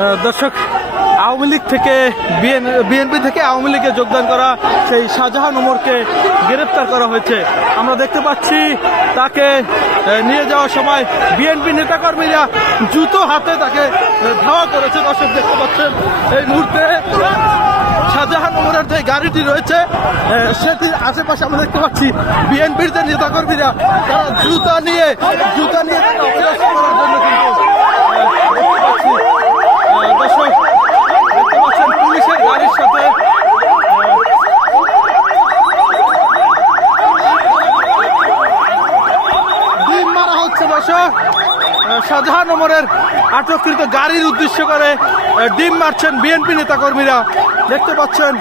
দর্শক, আওয়ামী লীগ থেকে বিএনপি থেকে আওয়ামী লীগে যোগদান করা সেই শাহজাহান ওমরকে গ্রেফতার করা হয়েছে। আমরা দেখতে পাচ্ছি তাকে নিয়ে যাওয়ার সময় বিএনপি নেতাকর্মীরা জুতো হাতে তাকে ধাওয়া করেছে। দর্শক দেখতে পাচ্ছেন এই মুহূর্তে শাহজাহান ওমরের যে গাড়িটি রয়েছে সেটির আশেপাশে আমরা দেখতে পাচ্ছি বিএনপির যে নেতাকর্মীরা তারা জুতা নিয়ে করার জন্য কিন্তু দর্শক দেখতে পাচ্ছেন পুলিশের গাড়ির সাথে ডিম মারা হচ্ছে। দর্শক, শাহজাহান ওমরের আটককৃত গাড়ির উদ্দেশ্য করে ডিম মারছেন বিএনপি নেতাকর্মীরা। দেখতে পাচ্ছেন